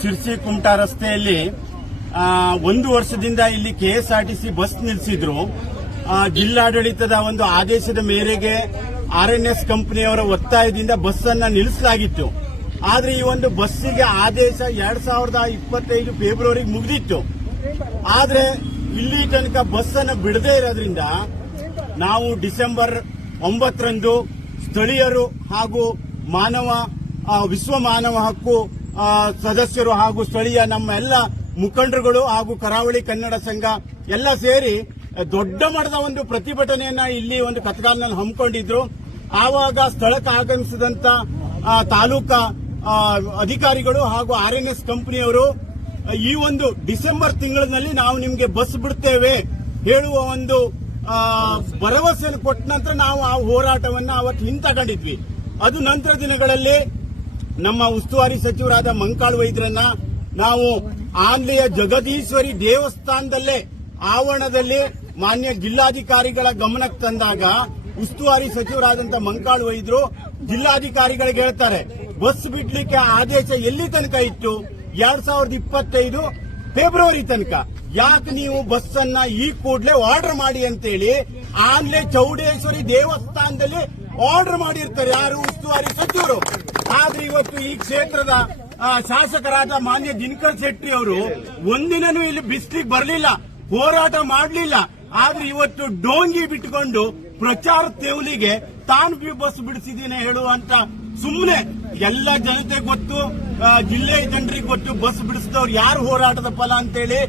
ಸಿರ್ಸಿ ಕುಮಟಾ ರಸ್ತೆಯಲ್ಲಿ 1 ವರ್ಷದಿಂದ ಇಲ್ಲಿ ಕೆಎಸ್ಆರ್ಟಿಸಿ ಬಸ್ ನಿಲ್ಲಿಸಿದ್ರು. ಜಿಲ್ಲಾಡಳಿತದ ಒಂದು ಆದೇಶದ ಮೇರೆಗೆ RNS ಕಂಪನಿಯವರ ಒತ್ತಾಯದಿಂದ ಬಸ್ ಅನ್ನ ನಿಲ್ಲಿಸಲಾಗಿತ್ತು. ಆದ್ರೆ ಈ ಒಂದು ಬಸ್ಸಿಗೆ ಆದೇಶ 2025 ಫೆಬ್ರವರಿಗೆ ಮುಗಿದಿತ್ತು. ಆದ್ರೆ ಇಲ್ಲಿ ತನಕ ಬಸ್ ಅನ್ನು ಬಿಡದೇ ಇರೋದ್ರಿಂದ ನಾವು ಡಿಸೆಂಬರ್ 9ರಂದು ಸ್ಥಳೀಯರು ಹಾಗೂ ವಿಶ್ವ ಮಾನವ ಹಕ್ಕು ಸದಸ್ಯರು ಹಾಗೂ ಸ್ಥಳೀಯ ನಮ್ಮ ಎಲ್ಲ ಮುಖಂಡರುಗಳು ಹಾಗೂ ಕರಾವಳಿ ಕನ್ನಡ ಸಂಘ ಎಲ್ಲ ಸೇರಿ ದೊಡ್ಡ ಮಟ್ಟದ ಒಂದು ಪ್ರತಿಭಟನೆಯನ್ನ ಇಲ್ಲಿ ಒಂದು ಕತ್ಗಾಲ್ನಲ್ಲಿ ಹಮ್ಮಿಕೊಂಡಿದ್ರು. ಆವಾಗ ಸ್ಥಳಕ್ಕೆ ಆಗಮಿಸಿದಂತ ತಾಲೂಕಾ ಅಧಿಕಾರಿಗಳು ಹಾಗೂ RNS ಕಂಪನಿಯವರು ಈ ಒಂದು ಡಿಸೆಂಬರ್ ತಿಂಗಳಿನಲ್ಲಿ ನಾವು ನಿಮಗೆ ಬಸ್ ಬಿಡ್ತೇವೆ ಹೇಳುವ ಒಂದು ಭರವಸೆಯನ್ನು ಕೊಟ್ಟ ನಂತರ ನಾವು ಆ ಹೋರಾಟವನ್ನ ಅವತ್ತು ಹಿಂತಗೊಂಡಿದ್ವಿ. ಅದು ನಂತರ ದಿನಗಳಲ್ಲಿ ನಮ್ಮ ಉಸ್ತುವಾರಿ ಸಚಿವರಾದ ಮಂಕಾಳ್ ವೈದ್ಯರನ್ನ ನಾವು ಆನ್ಲೆಯ ಜಗದೀಶ್ವರಿ ದೇವಸ್ಥಾನದಲ್ಲೇ ಆವರಣದಲ್ಲಿ ಮಾನ್ಯ ಜಿಲ್ಲಾಧಿಕಾರಿಗಳ ಗಮನಕ್ಕೆ ತಂದಾಗ ಉಸ್ತುವಾರಿ ಸಚಿವರಾದಂತಹ ಮಂಕಾಳ್ ವೈದ್ಯರು ಜಿಲ್ಲಾಧಿಕಾರಿಗಳಿಗೆ ಹೇಳ್ತಾರೆ, ಬಸ್ ಬಿಡ್ಲಿಕ್ಕೆ ಆದೇಶ ಎಲ್ಲಿ ತನಕ ಇತ್ತು? 2025 ಫೆಬ್ರವರಿ ತನಕ. ಯಾಕೆ ನೀವು ಬಸ್ ಅನ್ನ ಈ ಕೂಡಲೇ ಆರ್ಡರ್ ಮಾಡಿ ಅಂತೇಳಿ ಆನ್ಲೆ ಚೌಡೇಶ್ವರಿ ದೇವಸ್ಥಾನದಲ್ಲಿ ಆರ್ಡರ್ ಮಾಡಿರ್ತಾರೆ ಯಾರು? ಉಸ್ತುವಾರಿ ಸಚಿವರು. ಆದ್ರೆ ಇವತ್ತು ಈ ಕ್ಷೇತ್ರದ ಶಾಸಕರಾದ ಮಾನ್ಯ ದಿನಕರ್ ಶೆಟ್ಟಿ ಅವರು ಒಂದಿನೂ ಇಲ್ಲಿ ಬಿಸ್ಲಿಗೆ ಬರಲಿಲ್ಲ, ಹೋರಾಟ ಮಾಡಲಿಲ್ಲ. ಆದ್ರೆ ಇವತ್ತು ಡೋಂಗಿ ಬಿಟ್ಟುಕೊಂಡು ಪ್ರಚಾರ ತೆವಲಿಗೆ ತಾನು ಬಸ್ ಬಿಡಿಸಿದ್ದೀನಿ ಹೇಳುವಂತ ಸುಮ್ಮನೆ ಎಲ್ಲ ಜನತೆ ಗೊತ್ತು, ಜಿಲ್ಲೆಯ ಜನರಿಗೆ ಗೊತ್ತು ಬಸ್ ಬಿಡಿಸಿದವ್ರು ಯಾರು ಹೋರಾಟದ ಫಲ ಅಂತೇಳಿ.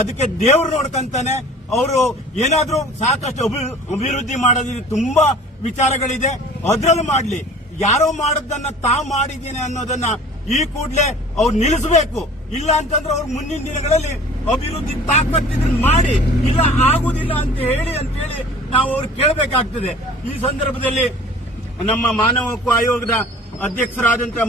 ಅದಕ್ಕೆ ದೇವರು ನೋಡ್ಕಂತಾನೆ. ಅವರು ಏನಾದ್ರೂ ಸಾಕಷ್ಟು ಅಭಿವೃದ್ಧಿ ಮಾಡೋದಿದೆ, ತುಂಬಾ ವಿಚಾರಗಳಿದೆ, ಅದ್ರಲ್ಲೂ ಮಾಡ್ಲಿ. ಯಾರೋ ಮಾಡೋದನ್ನ ತಾವು ಮಾಡಿದ್ದೀನಿ ಅನ್ನೋದನ್ನ ಈ ಕೂಡಲೇ ಅವ್ರು ನಿಲ್ಲಿಸಬೇಕು. ಇಲ್ಲ ಅಂತಂದ್ರೆ ಅವ್ರು ಮುಂದಿನ ದಿನಗಳಲ್ಲಿ ಅಭಿವೃದ್ಧಿ ತಾಕತ್ತಿದ್ರೆ ಮಾಡಿ, ಇಲ್ಲ ಆಗುದಿಲ್ಲ ಅಂತ ಹೇಳಿ ನಾವು ಅವ್ರು ಕೇಳಬೇಕಾಗ್ತದೆ. ಈ ಸಂದರ್ಭದಲ್ಲಿ ನಮ್ಮ ಮಾನವ ಹಕ್ಕು ಆಯೋಗದ ಅಧ್ಯಕ್ಷರಾದಂತಹ